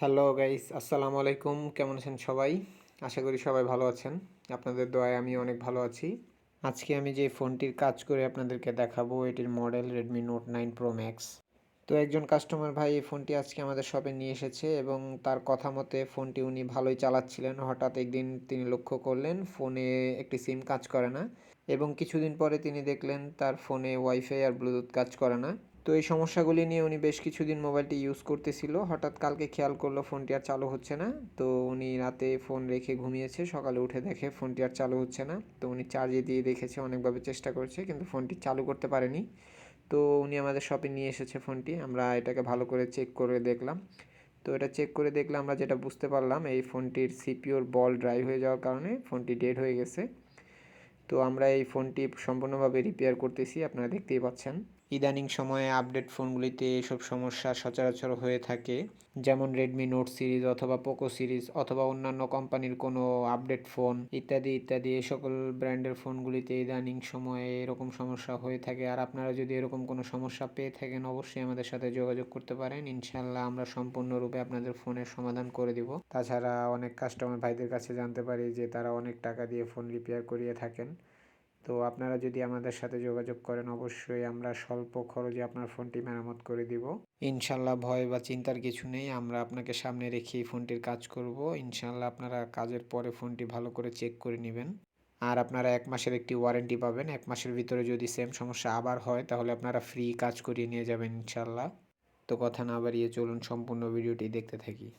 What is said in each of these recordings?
Hello guys, আসসালামু আলাইকুম। কেমন আছেন সবাই? আশা করি সবাই ভালো আছেন। আপনাদের দোয়ায় আমি অনেক ভালো আছি। আজকে আমি যে ফোনটির কাজ করে আপনাদেরকে দেখাবো, এটির model Redmi Note 9 Pro Max। তো একজন কাস্টমার ভাই এই ফোনটি আজকে আমাদের শপে নিয়ে এসেছে এবং তার কথা মতে ফোনটি উনি ভালোই চালাচ্ছিলেন। হঠাৎ একদিন তিনি লক্ষ্য করলেন ফোনে একটি সিম কাজ করে না এবং কিছুদিন পরে তিনি দেখলেন তার ফোনে ওয়াইফাই আর ব্লুটুথ কাজ করে না। তো এই সমস্যাগুলি নিয়ে উনি বেশ কিছুদিন মোবাইলটি ইউজ করতেছিল। হঠাৎ কালকে খেয়াল করলো ফোনটি আর চালু হচ্ছে না। তো উনি রাতে ফোন রেখে ঘুমিয়েছে, সকালে উঠে দেখে ফোনটি আর চালু হচ্ছে না। তো উনি চার্জে দিয়ে দেখেছে, অনেকভাবে চেষ্টা করেছে কিন্তু ফোনটি চালু করতে পারেনি। তো উনি আমাদের শপে নিয়ে এসেছে ফোনটি। আমরা এটাকে ভালো করে চেক করে দেখলাম। তো এটা চেক করে দেখলে আমরা যেটা বুঝতে পারলাম, এই ফোনটির সিপিইউর বল ড্রাই হয়ে যাওয়ার কারণে ফোনটি ডেড হয়ে গেছে। তো আমরা এই ফোনটি সম্পূর্ণভাবে রিপেয়ার করতেছি, আপনারা দেখতেই পাচ্ছেন। ইদানিং সময়ে আপডেট ফোনগুলিতে এসব সমস্যা সচরাচর হয়ে থাকে, যেমন রেডমি নোট সিরিজ অথবা পোকো সিরিজ অথবা অন্যান্য কোম্পানির কোনো আপডেট ফোন ইত্যাদি ইত্যাদি। এই সকল ব্র্যান্ডের ফোনগুলিতে ইদানিং সময়ে এরকম সমস্যা হয়ে থাকে। আর আপনারা যদি এরকম কোনো সমস্যা পেয়ে থাকেন, অবশ্যই আমাদের সাথে যোগাযোগ করতে পারেন। ইনশাআল্লাহ আমরা সম্পূর্ণরূপে আপনাদের ফোনের সমাধান করে দিব। তাছাড়া অনেক কাস্টমার ভাইদের কাছে জানতে পারি যে তারা অনেক টাকা দিয়ে ফোন রিপেয়ার করিয়ে থাকেন। তো আপনারা যদি আমাদের সাথে যোগাযোগ করেন, অবশ্যই আমরা স্বল্প খরচে আপনার ফোনটি মেরামত করে দিব। ইনশাল্লাহ ভয় বা চিন্তার কিছু নেই, আমরা আপনাকে সামনে রেখেই ফোনটির কাজ করব। ইনশাল্লাহ আপনারা কাজের পরে ফোনটি ভালো করে চেক করে নেবেন। আর আপনারা 1 মাসের একটি ওয়ারেন্টি পাবেন। 1 মাসের ভিতরে যদি সেম সমস্যা আবার হয় তাহলে আপনারা ফ্রি কাজ করিয়ে নিয়ে যাবেন ইনশাল্লাহ। তো কথা না বাড়িয়ে চলুন সম্পূর্ণ ভিডিওটি দেখতে থাকি।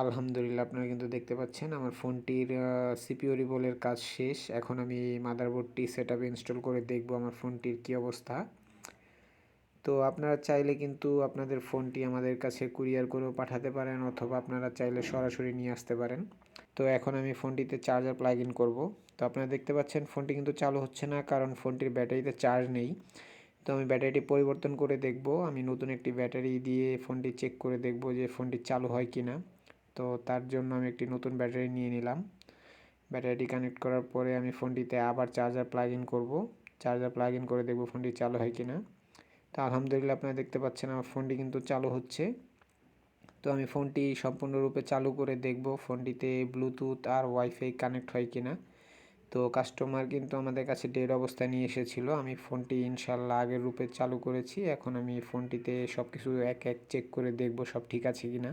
আলহামদুলিল্লাহ, আপনারা কিন্তু দেখতে পাচ্ছেন আমার ফোনটির সিপিইউ রিবলের কাজ শেষ। এখন আমি মাদারবোর্ডটি সেটআপে ইনস্টল করে দেখব আমার ফোনটির কী অবস্থা। তো আপনারা চাইলে কিন্তু আপনাদের ফোনটি আমাদের কাছে কুরিয়ার করেও পাঠাতে পারেন, অথবা আপনারা চাইলে সরাসরি নিয়ে আসতে পারেন। তো এখন আমি ফোনটিতে চার্জার প্লাগ ইন করবো। তো আপনারা দেখতে পাচ্ছেন ফোনটি কিন্তু চালু হচ্ছে না, কারণ ফোনটির ব্যাটারিতে চার্জ নেই। তো আমি ব্যাটারিটি পরিবর্তন করে দেখব। আমি নতুন একটি ব্যাটারি দিয়ে ফোনটি চেক করে দেখব যে ফোনটি চালু হয় কি না। তো তার জন্য আমি একটি নতুন ব্যাটারি নিয়ে নিলাম। ব্যাটারিটি কানেক্ট করার পরে আমি ফোনটিতে আবার চার্জার প্লাগ ইন করব। চার্জার প্লাগ ইন করে দেখব ফোনটি চালু হয় কি না। তো আলহামদুলিল্লাহ, আপনারা দেখতে পাচ্ছেন আমার ফোনটি কিন্তু চালু হচ্ছে। তো আমি ফোনটি সম্পূর্ণরূপে চালু করে দেখব ফোনটিতে ব্লুটুথ আর ওয়াইফাই কানেক্ট হয় কি না। তো কাস্টমার কিন্তু আমাদের কাছে ডেড অবস্থায় নিয়ে এসেছিলো। আমি ফোনটি ইনশাআল্লাহ আগের রূপে চালু করেছি। এখন আমি ফোনটিতে সব কিছু এক এক চেক করে দেখব সব ঠিক আছে কি না।